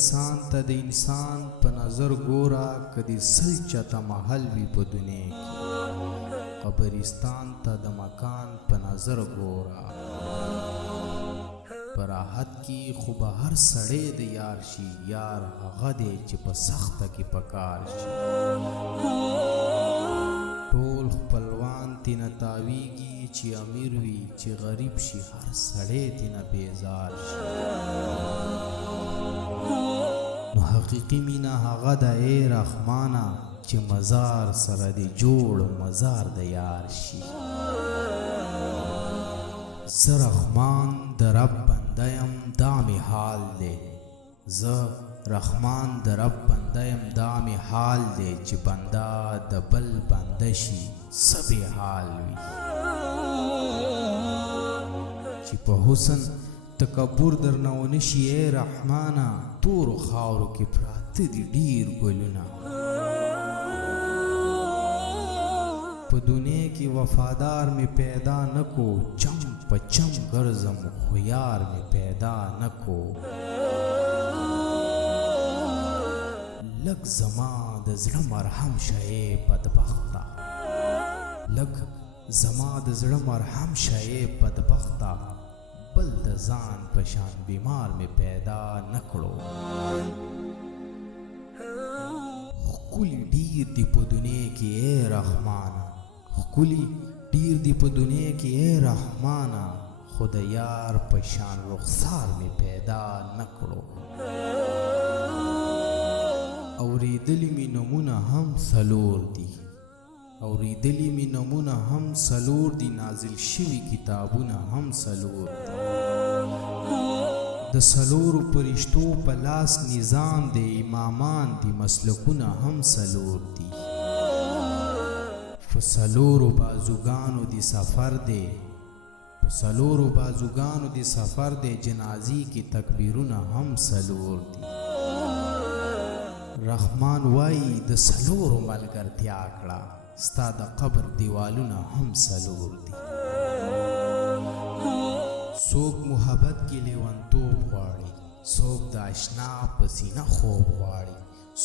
انسان ته د انسان په نظر ګورا کدی سل چته محل وی په دنیا کې قبرستان ته د مکان په نظر ګورا پراحت کی خو به هر سړی د یار شي یار هغه دی چې په سخته کې پکار شي ټول خپلوان تینا تاویږي چې امیر وي چې غریب شي هر سړی تینا بیزار شي نو حقیقی مینا هغه د ای رحمانا چې مزار سره دی جوړ مزار د یار شي زه رحمان د رب بندیم دا می حال دی زه رحمان د رب بندیم دا می حال دی چې بندا د بل بنده شي سبی حال وي چې په حسن تکبر درنه ونشي ای رحمانا تورو خاورو کې پراته دي ډیر ګلونه په دنیا کې وفادار می پیدا نکو چم په چم ګرځم خو یار می پیدا نکو لږ زما د زړه مرهم شه بدبخته لږ زما د زړه مرهم شه بدبخته بل د ځان په شان بیمار می پیدا نکړو ښکلي ډیر دی په دنیا کې ای رحمانا ښکلي ډیر دی په دنیا کې ای رحمانا خو د یار په شان رخسار می پیدا نکړو اوریدلی می نمونه هم څلور دي اوریدلی می نمونه هم څلور دي نازل شوي کتابونه هم څلور دي د څلورو پرشتو په لاس نظام دی امامان دي مسلکونه هم څلور دي په څلورو بازوګانو دی سفر دی په څلورو بازوګانو دی سفر دی جنازي کې تکبیرونه هم څلور دي رحمان وای د څلورو ملګرتیا کړه ستا د قبر دیوالونه هم څلور دي څوک محبت کې لیونتوب غواړي څوک د اشنا په سینه خوب غواړي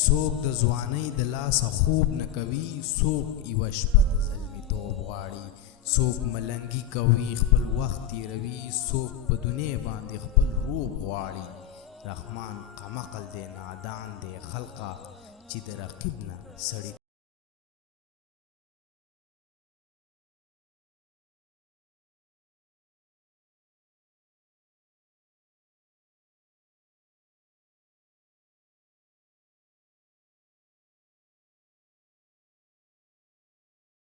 څوک د ځوانۍ د لاسه خوب نه کوي څوک یوه شپه د زلمیتوب غواړي څوک ملنګي کوي خپل وخت تیروي څوک په دنیا باندې خپل روب غواړي رحمان قمقل دی نادان دی خلقه چې د رقیب نه سړی